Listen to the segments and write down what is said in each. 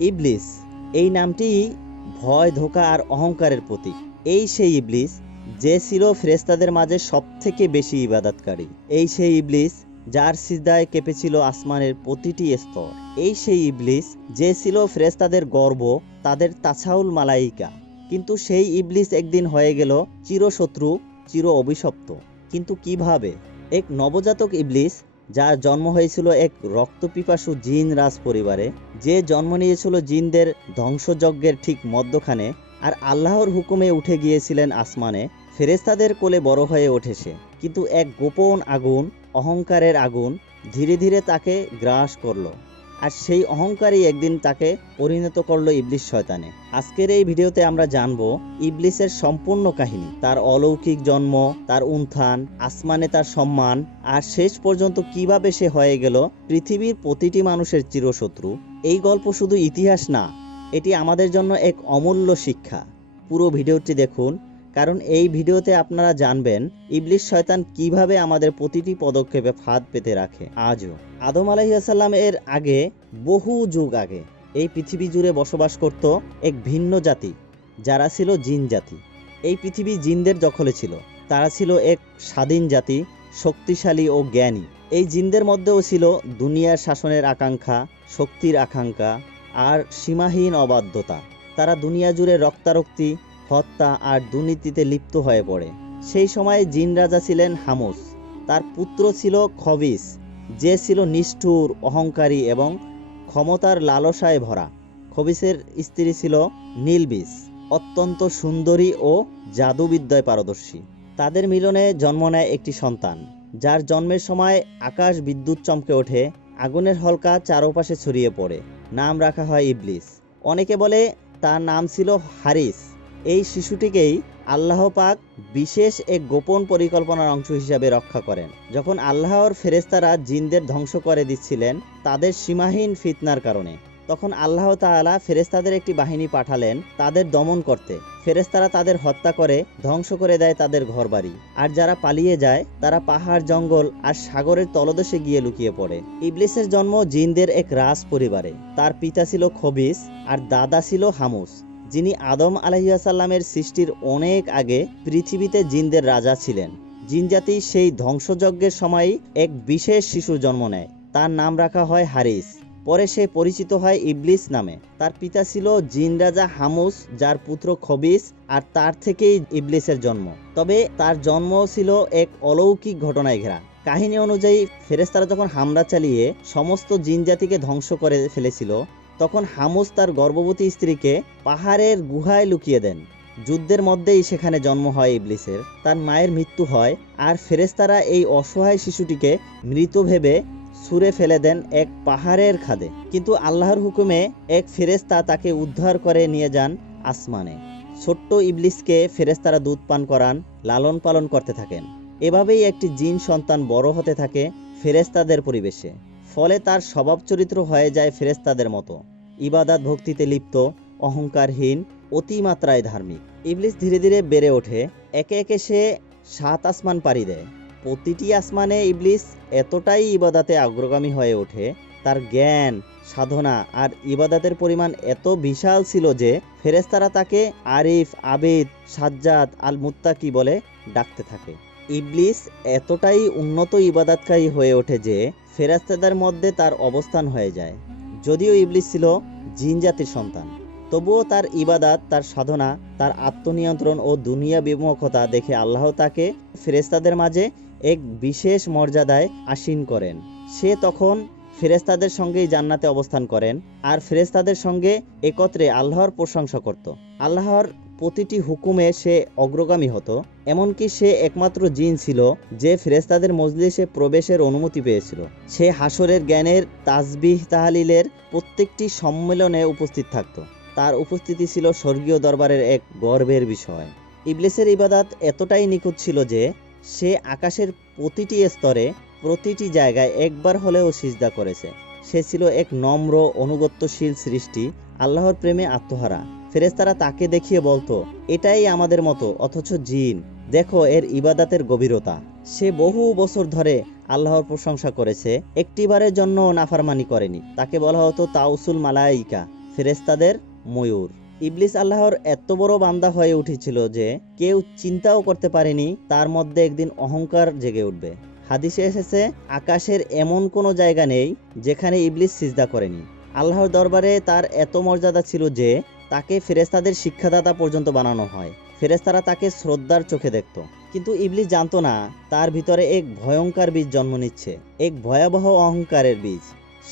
ইবলিস, এই নামটি ভয়, ধোকা আর অহংকারের প্রতীক। এই সেই ইবলিস, যে ছিল ফেরেস্তাদের মাঝে সবথেকে বেশি ইবাদতকারী। এই সেই ইবলিস, যার সিজদায় কেঁপেছিল আসমানের প্রতিটি স্তর। এই সেই ইবলিস, যে ছিল ফেরেস্তাদের গর্ব, তাদের তাছাউল মালাইকা। কিন্তু সেই ইবলিস একদিন হয়ে গেল চিরশত্রু, চির অভিশপ্ত। কিন্তু কীভাবে? এক নবজাতক ইবলিস যার জন্ম হয়েছিল এক রক্তপিপাসু জিন রাজ পরিবারে যে জন্ম নিয়েছিল জিনদের ধ্বংসযজ্ঞের ঠিক মধ্যখানে আর আল্লাহর হুকুমে উঠে গিয়েছিলেন আসমানে ফেরেস্তাদের কোলে বড় হয়ে ওঠেছে কিন্তু এক গোপন আগুন, অহংকারের আগুন, ধীরে ধীরে তাকে গ্রাস করল। আর সেই অহংকারই একদিন তাকে পরিণত করল ইবলিশ শয়তানে। আজকের এই ভিডিওতে আমরা জানব ইবলিসের সম্পূর্ণ কাহিনী, তার অলৌকিক জন্ম, তার উত্থান, আসমানে তার সম্মান, আর শেষ পর্যন্ত কীভাবে সে হয়ে গেল পৃথিবীর প্রতিটি মানুষের চিরশত্রু। এই গল্প শুধু ইতিহাস না, এটি আমাদের জন্য এক অমূল্য শিক্ষা। পুরো ভিডিওটি দেখুন কারণ এই ভিডিওতে আপনারা জানবেন ইবলিশ শয়তান কীভাবে আমাদের প্রতিটি পদক্ষেপে ফাঁদ পেতে রাখে। আজও আদম আলাইসাল্লাম এর আগে বহু যুগ আগে এই পৃথিবী জুড়ে বসবাস করত এক ভিন্ন জাতি, যারা ছিল জিন জাতি। এই পৃথিবী জিনদের দখলে ছিল। তারা ছিল এক স্বাধীন জাতি, শক্তিশালী ও জ্ঞানী। এই জিনদের মধ্যেও ছিল দুনিয়ার শাসনের আকাঙ্ক্ষা, শক্তির আকাঙ্ক্ষা আর সীমাহীন অবাধ্যতা। তারা দুনিয়া জুড়ে রক্তারক্তি হত্যা আর দুর্নীতিতে লিপ্ত হয়ে পড়ে। সেই সময়ে জিন রাজা ছিলেন হামুস। তার পুত্র ছিল খবিস, যে ছিল নিষ্ঠুর, অহংকারী এবং ক্ষমতার লালসায় ভরা। খবিসের স্ত্রী ছিল নীলবিস অত্যন্ত সুন্দরী ও জাদুবিদ্যায় পারদর্শী। তাদের মিলনে জন্ম নেয় একটি সন্তান, যার জন্মের সময় আকাশ বিদ্যুৎ চমকে ওঠে, আগুনের হলকা চারপাশে ছড়িয়ে পড়ে। নাম রাখা হয় ইবলিস। অনেকে বলে তার নাম ছিল হারিস। এই শিশুটিকেই আল্লাহ পাক বিশেষ এক গোপন পরিকল্পনার অংশ হিসাবে রক্ষা করেন। যখন আল্লাহর ফেরেস্তারা জিনদের ধ্বংস করে দিচ্ছিলেন, তাদের সীমাহীন ফিতনার কারণে। তখন আল্লাহ তাআলা ফেরেস্তাদের একটি বাহিনী পাঠালেন তাদের দমন করতে। ফেরেস্তারা তাদের হত্যা করে ধ্বংস করে দেয় তাদের ঘরবাড়ি। আর যারা পালিয়ে যায়, তারা পাহাড়, জঙ্গল আর সাগরের তলদেশে গিয়ে লুকিয়ে পড়ে। ইবলিসের জন্ম জিনদের এক রাজ পরিবারে তার পিতা ছিল খবিস আর দাদা ছিল হামুস। যিনি আদম আলাইসাল্লামের সৃষ্টির অনেক আগে পৃথিবীতে জিনদের রাজা ছিলেন। জিনজাতি সেই ধ্বংসযজ্ঞের সময় এক বিশেষ শিশুর জন্ম নেয়। তার নাম রাখা হয় হারিস। পরে সে পরিচিত হয় ইবলিস নামে। তার পিতা ছিল জিন রাজা হামুস, যার পুত্র খবিস, আর তার থেকেই ইবলিসের জন্ম। তবে তার জন্ম ছিল এক অলৌকিক ঘটনায় ঘেরা। কাহিনী অনুযায়ী ফেরেস্তারা যখন হামলা চালিয়ে সমস্ত জিন জাতিকে ধ্বংস করে ফেলেছিল তখন হামুস তার গর্ভবতী স্ত্রীকে পাহাড়ের গুহায় লুকিয়ে দেন। যুদ্ধের মধ্যেই সেখানে জন্ম হয় ইবলিসের। তার মায়ের মৃত্যু হয় আর ফেরেস্তারা এই অসহায় শিশুটিকে মৃত ভেবে ছুঁড়ে ফেলে দেন এক পাহাড়ের খাদে। কিন্তু আল্লাহর হুকুমে এক ফেরেস্তা তাকে উদ্ধার করে নিয়ে যান আসমানে। ছোট্ট ইবলিসকে ফেরেস্তারা দুধ পান করান, লালন পালন করতে থাকেন। এভাবেই একটি জিন সন্তান বড় হতে থাকে ফেরেস্তাদের পরিবেশে। ফলে তার স্বভাব চরিত্র হয়ে যায় ফেরেস্তাদের মতো। ইবাদাত ভক্তিতে লিপ্ত, অহংকারহীন, অতিমাত্রায় ধার্মিক। ইবলিস ধীরে ধীরে বেড়ে ওঠে। একে একে সে সাত আসমান পাড়ি দেয়। প্রতিটি আসমানে ইবলিস এতটাই ইবাদাতে অগ্রগামী হয়ে ওঠে, তার জ্ঞান, সাধনা আর ইবাদাতের পরিমাণ এত বিশাল ছিল যে ফেরেস্তারা তাকে আরিফ, আবিদ, সাজ্জাদ আল মুত্তাকি বলে ডাকতে থাকে। ইবলিস এতটাই উন্নত ইবাদাতকারী হয়ে ওঠে যে ফেরেস্তাদের মধ্যে তার অবস্থান হয়ে যায়। যদিও ইবলিস ছিল জিন জাতির সন্তান, তবুও তার ইবাদাত, তার সাধনা, তার আত্মনিয়ন্ত্রণ ও দুনিয়া বিমুখতা দেখে আল্লাহ তাকে ফেরেস্তাদের মাঝে এক বিশেষ মর্যাদায় আসীন করেন। সে তখন ফেরেস্তাদের সঙ্গেই জান্নাতে অবস্থান করেন আর ফেরেস্তাদের সঙ্গে একত্রে আল্লাহর প্রশংসা করত। আল্লাহর প্রতিটি হুকুমে সে অগ্রগামী হতো, এমনকি সে একমাত্র জিন ছিল যে ফেরেস্তাদের মজলিসে প্রবেশের অনুমতি পেয়েছিল। সে হাসরের জ্ঞানের তাজবিহ তাহালিলের প্রত্যেকটি সম্মেলনে উপস্থিত থাকত। তার উপস্থিতি ছিল স্বর্গীয় দরবারের এক গর্বের বিষয়। ইবলিসের ইবাদাত এতটাই নিখুঁত ছিল যে, সে আকাশের প্রতিটি স্তরে, প্রতিটি জায়গায় একবার হলেও সিজদা করেছে। সে ছিল এক নম্র, অনুগত্যশীল সৃষ্টি, আল্লাহর প্রেমে আত্মহারা। ফেরেস্তারা তাকে দেখিয়ে বলতো, এটাই আমাদের মতো, অথচ জিন। দেখো, এর ইবাদাতের গভীরতা। সে বহু বছর ধরে আল্লাহর প্রশংসা করেছে, একটিবারের জন্য নাফারমানি করেনি। তাকে বলা হতো তাউসুল মালাইকা ফেরেস্তাদের ময়ূর। ইবলিস আল্লাহর এত বড় বান্দা হয়ে উঠেছিল যে, কেউ চিন্তাও করতে পারেনি, তার মধ্যে একদিন অহংকার জেগে উঠবে। হাদিসে এসেছে, আকাশের এমন কোনো জায়গা নেই, যেখানে ইবলিস সিজদা করেনি। আল্লাহর দরবারে তার এত মর্যাদা ছিল যে তাকে ফেরেস্তাদের শিক্ষাদাতা পর্যন্ত বানানো হয়। ফেরেস্তারা তাকে শ্রদ্ধার চোখে দেখত। কিন্তু ইবলিস জানতো না, তার ভিতরে এক ভয়ঙ্কর বীজ জন্ম নিচ্ছে। এক ভয়াবহ অহংকারের বীজ।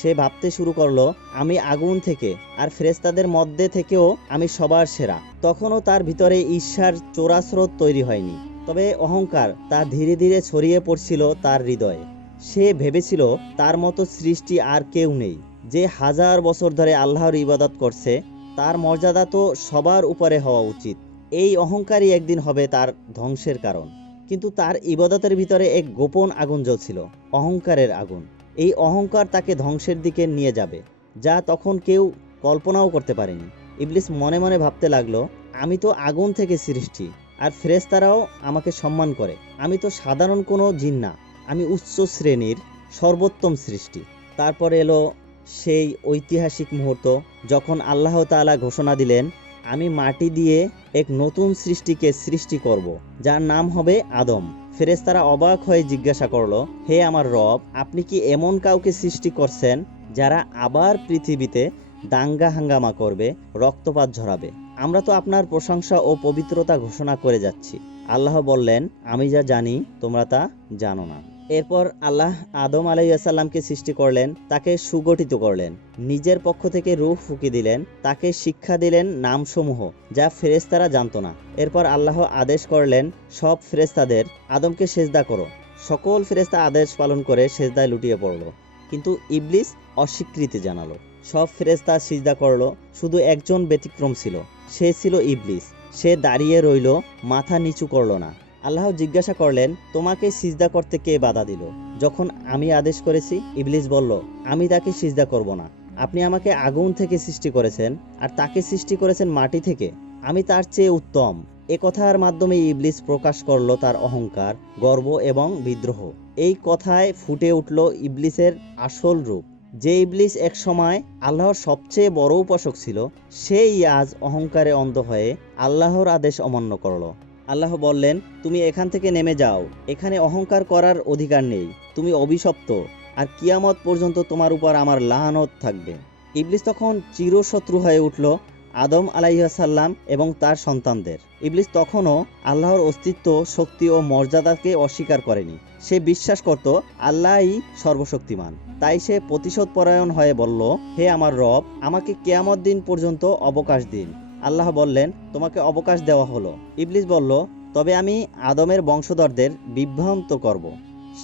সে ভাবতে শুরু করল, আমি আগুন থেকে আর ফেরেস্তাদের মধ্যে থেকেও আমি সবার সেরা। তখনও তার ভিতরে ঈর্ষার চোরাস্রোত তৈরি হয়নি। তবে অহংকার তা ধীরে ধীরে ছড়িয়ে পড়ছিল তার হৃদয়ে। সে ভেবেছিল, তার মতো সৃষ্টি আর কেউ নেই, যে হাজার বছর ধরে আল্লাহর ইবাদত করছে তার মর্যাদা তো সবার উপরে হওয়া উচিত। এই অহংকারই একদিন হবে তার ধ্বংসের কারণ। কিন্তু তার ইবাদতের ভিতরে এক গোপন আগুন জ্বলছিল অহংকারের আগুন। এই অহংকার তাকে ধ্বংসের দিকে নিয়ে যাবে, যা তখন কেউ কল্পনাও করতে পারেনি। ইবলিস মনে মনে ভাবতে লাগল, আমি তো আগুন থেকে সৃষ্টি, আর ফেরেস্তারাও আমাকে সম্মান করে। আমি তো সাধারণ কোনো জিন না। আমি উচ্চ শ্রেণির সর্বোত্তম সৃষ্টি। তারপর এলো সেই ঐতিহাসিক মুহূর্ত যখন আল্লাহ তাআলা ঘোষণা দিলেন, আমি মাটি দিয়ে এক নতুন সৃষ্টিকে সৃষ্টি করব, যার নাম হবে আদম। ফেরেস্তারা অবাক হয়ে জিজ্ঞাসা করল, হে আমার রব, আপনি কি এমন কাউকে সৃষ্টি করছেন যারা আবার পৃথিবীতে দাঙ্গা হাঙ্গামা করবে, রক্তপাত ঝরাবে? আমরা তো আপনার প্রশংসা ও পবিত্রতা ঘোষণা করে যাচ্ছি। আল্লাহ বললেন, আমি যা জানি, তোমরা তা জানো না। এরপর আল্লাহ আদম আলাইসাল্লামকে সৃষ্টি করলেন, তাকে সুগঠিত করলেন। নিজের পক্ষ থেকে রূহ ফুঁকি দিলেন, তাকে শিক্ষা দিলেন নামসমূহ, যা ফেরেস্তারা জানতো না। এরপর আল্লাহ আদেশ করলেন, সব ফেরেস্তাদের আদমকে সেজদা করো। সকল ফেরেস্তা আদেশ পালন করে সেজদায় লুটিয়ে পড়ল। কিন্তু ইবলিস অস্বীকৃতি জানালো। সব ফেরেস্তা সিজদা করল, শুধু একজন ব্যতিক্রম ছিল। সে ছিল ইবলিস। সে দাঁড়িয়ে রইল, মাথা নিচু করল না। আল্লাহ জিজ্ঞাসা করলেন, তোমাকে সিজদা করতে কে বাধা দিল? যখন আমি আদেশ করেছি, ইবলিস বলল, আমি তাকে সিজদা করব না। আপনি আমাকে আগুন থেকে সৃষ্টি করেছেন, আর তাকে সৃষ্টি করেছেন মাটি থেকে। আমি তার চেয়ে উত্তম। এ কথার মাধ্যমে ইবলিস প্রকাশ করল তার অহংকার, গর্ব এবং বিদ্রোহ। এই কথায় ফুটে উঠল ইবলিসের আসল রূপ। যে ইবলিস এক সময় আল্লাহর সবচেয়ে বড় উপাসক ছিল, সেই আজ অহংকারে অন্ধ হয়ে আল্লাহর আদেশ অমান্য করল। আল্লাহ বললেন, তুমি এখান থেকে নেমে যাও। এখানে অহংকার করার অধিকার নেই। তুমি অভিশপ্ত। আর কিয়ামত পর্যন্ত তোমার উপর আমার লাহানত থাকবে। ইবলিস তখন চিরশত্রু হয়ে উঠল আদম আলাইসাল্লাম এবং তার সন্তানদের। ইবলিস তখনও আল্লাহর অস্তিত্ব, শক্তি ও মর্যাদাকে অস্বীকার করেনি। সে বিশ্বাস করত, আল্লাহই সর্বশক্তিমান। তাই সে প্রতিশোধ পরায়ণ হয়ে বলল, হে আমার রব, আমাকে কেয়ামত দিন পর্যন্ত অবকাশ দিন। আল্লাহ বললেন, তোমাকে অবকাশ দেওয়া হলো। ইবলিস বলল, তবে আমি আদমের বংশধরদের বিভ্রান্ত করব।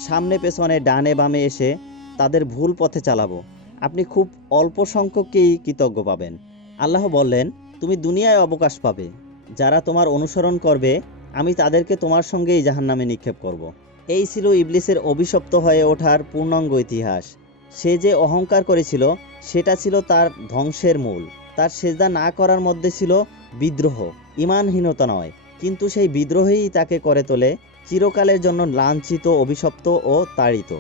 সামনে পেছনে ডানে বামে এসে তাদের ভুল পথে চালাবো। আপনি খুব অল্প সংখ্যককেই কৃতজ্ঞ পাবেন। আল্লাহ বললেন, তুমি দুনিয়ায় অবকাশ পাবে। যারা তোমার অনুসরণ করবে, আমি তাদেরকে তোমার সঙ্গেই জাহান্নামে নিক্ষেপ করব। এই ছিল ইবলিসের অভিশপ্ত হয়ে ওঠার পূর্ণাঙ্গ ইতিহাস। সে যে অহংকার করেছিল, সেটা ছিল তার ধ্বংসের মূল। তার সেজদা না করার মধ্যে ছিল বিদ্রোহ ইমানহীনতা নয়। কিন্তু সেই বিদ্রোহেই তাকে করে তোলে চিরকালের জন্য লাঞ্ছিত, অভিশপ্ত ও তাড়িত।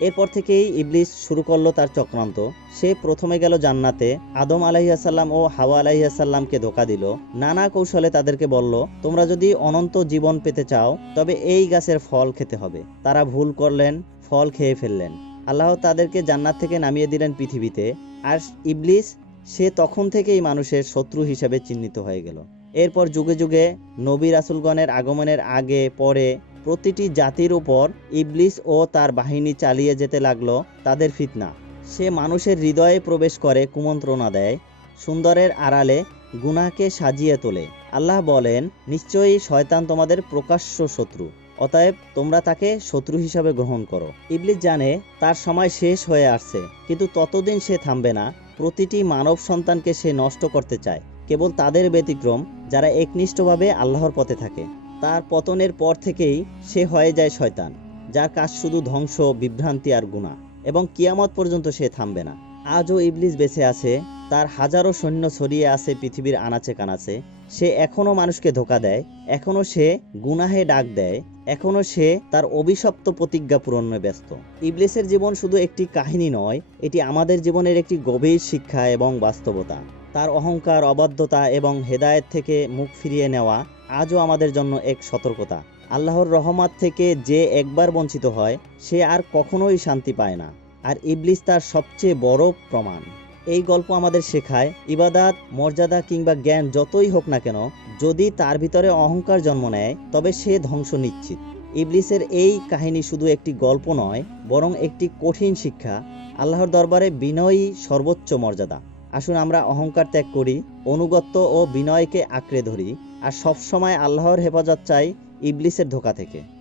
এরপর থেকেই ইবলিস শুরু করল তার চক্রান্ত। সে প্রথমে গেল জান্নাতে, আদম আলাইহাসাল্লাম ও হাওয়া আলাইহাসাল্লামকে ধোকা দিল। নানা কৌশলে তাদেরকে বলল, তোমরা যদি অনন্ত জীবন পেতে চাও, তবে এই গাছের ফল খেতে হবে। তারা ভুল করলেন, ফল খেয়ে ফেললেন। আল্লাহ তাদেরকে জান্নাত থেকে নামিয়ে দিলেন পৃথিবীতে। আর ইবলিস সে তখন থেকেই মানুষের শত্রু হিসেবে চিহ্নিত হয়ে গেল। এরপর যুগে যুগে নবী রাসুলগণের আগমনের আগে, পরে প্রতিটি জাতির উপর ইবলিস ও তার বাহিনী চালিয়ে যেতে লাগল তাদের ফিতনা। সে মানুষের হৃদয়ে প্রবেশ করে কুমন্ত্রণা দেয়, সুন্দরের আড়ালে গুনাকে সাজিয়ে তোলে। আল্লাহ বলেন, নিশ্চয়ই শয়তান তোমাদের প্রকাশ্য শত্রু, অতএব তোমরা তাকে শত্রু হিসাবে গ্রহণ করো। ইবলিস জানে, তার সময় শেষ হয়ে আসছে, কিন্তু ততদিন সে থামবে না। প্রতিটি মানব সন্তানকে সে নষ্ট করতে চায়, কেবল তাদের ব্যতিক্রম, যারা একনিষ্ঠভাবে আল্লাহর পথে থাকে। তার পতনের পর থেকেই সে হয়ে যায় শয়তান, যার কাজ শুধু ধ্বংস, বিভ্রান্তি আর গুণা এবং কিয়ামত পর্যন্ত সে থামবে না। আজও ইবলিস বেঁচে আছে, তার হাজারো সৈন্য ছড়িয়ে আছে পৃথিবীর আনাচে কানাচে, সে এখনও মানুষকে ধোকা দেয়, এখনও সে গুনাহে ডাক দেয় এখনও সে তার অভিশপ্ত প্রতিজ্ঞা পূরণে ব্যস্ত। ইবলিসের জীবন শুধু একটি কাহিনী নয়, এটি আমাদের জীবনের একটি গভীর শিক্ষা এবং বাস্তবতা। তার অহংকার, অবাধ্যতা এবং হেদায়েত থেকে মুখ ফিরিয়ে নেওয়া আজও আমাদের জন্য এক সতর্কতা। আল্লাহর রহমত থেকে যে একবার বঞ্চিত হয়, সে আর কখনোই শান্তি পায় না। আর ইবলিস তার সবচেয়ে বড় প্রমাণ। এই গল্প আমাদের শেখায়, ইবাদাত, মর্যাদা কিংবা জ্ঞান যতই হোক না কেন, যদি তার ভিতরে অহংকার জন্ম নেয়, তবে সে ধ্বংস নিশ্চিত। ইবলিসের এই কাহিনী শুধু একটি গল্প নয়, বরং একটি কঠিন শিক্ষা, আল্লাহর দরবারে বিনয়ী সর্বোচ্চ মর্যাদা। আসুন আমরা অহংকার ত্যাগ করি, অনুগত্য ও বিনয়কে আঁকড়ে ধরি, আর সবসময় আল্লাহর হেফাজত চাই ইবলিসের ধোকা থেকে।